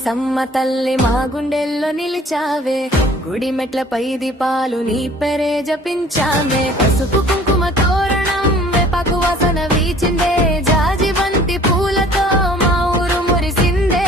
మైసమ్మ తల్లి మా గుండెల్లో నిలిచావే, గుడి మెట్లపై దీపాలు నీ పేరే జపించామే. పసుపు కుంకుమ తోరణం వేపాకు వాసన వీచిందే, జాజి బంతి పూలతో మా ఊరు మురిసిందే.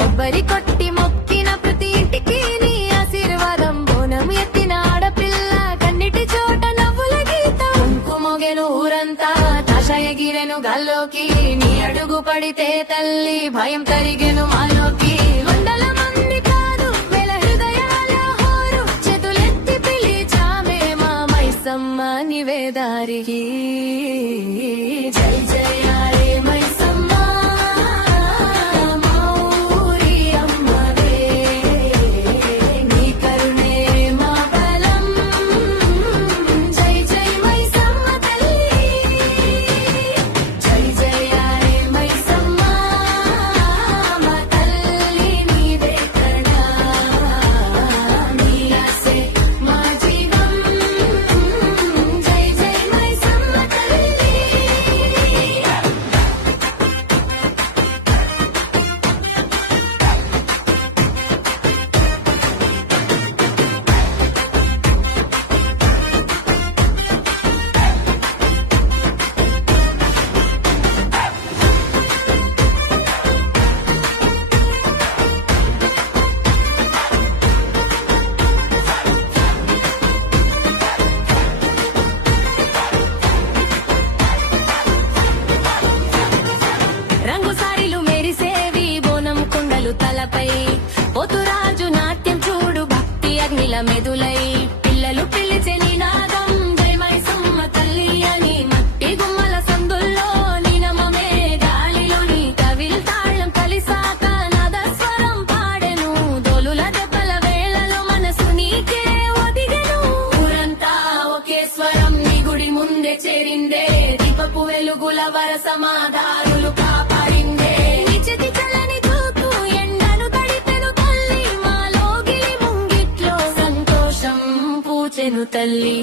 కొబ్బరి కొట్టి మొక్కిన ప్రతి ఇంటికి నీ ఆశీర్వాదం, బోనం ఎత్తిన ఆడపిల్ల కన్నిటి చోట నవ్వుల గీతం. కుంకుమొగెను ఊరంతా తాష ఎగిరెను గాల్లోకి, నీ అడుగు పడితే తల్లి భయం కరిగెను మాలోకి. వందల మంది కాదు వేల హృదయాల హోరు, చేతులెత్తి పిలిచామే మా మైసమ్మ నివేదారికి. జై జయ రే మైసమ్మ మా ఊరి అమ్మవే, నీ కరుణే మా బలం. జై జై మైసమ్మ తల్లి, జై జయ రే మైసమ్మ మా తల్లి నీదే కరుణ, నీ ఆసే మా జీవం. జై జై మైసమ్మ తల్లి. రంగు సారీలు మెరిసేవి, బోనం కుండలు తలపై, పోతురాజు నాట్యం చూడు భక్తి అగ్నిల మెదులై. పిల్లలు పిలిచే నినాదం జై మైసమ్మ తల్లి అని, మట్టి గుమ్మల సందుల్లో నినమమే గాలిలోని కవిల్ తాళం కలిసాక నాదస్వరం పాడెను. దోలుల దెబ్బల వేళలో మనసు నీకే ఒదిగెను. ఊరంతా ఒకే స్వరం నీ గుడి ముందే చేరిందే, దీపపు వెలుగుల వరసమాధారులు కాపాడిందే. నిజది చల్లని చూపు ఎండను తడిపెను తల్లి, మాలోగిలి ముంగిట్లో సంతోషం పూచెను తల్లి.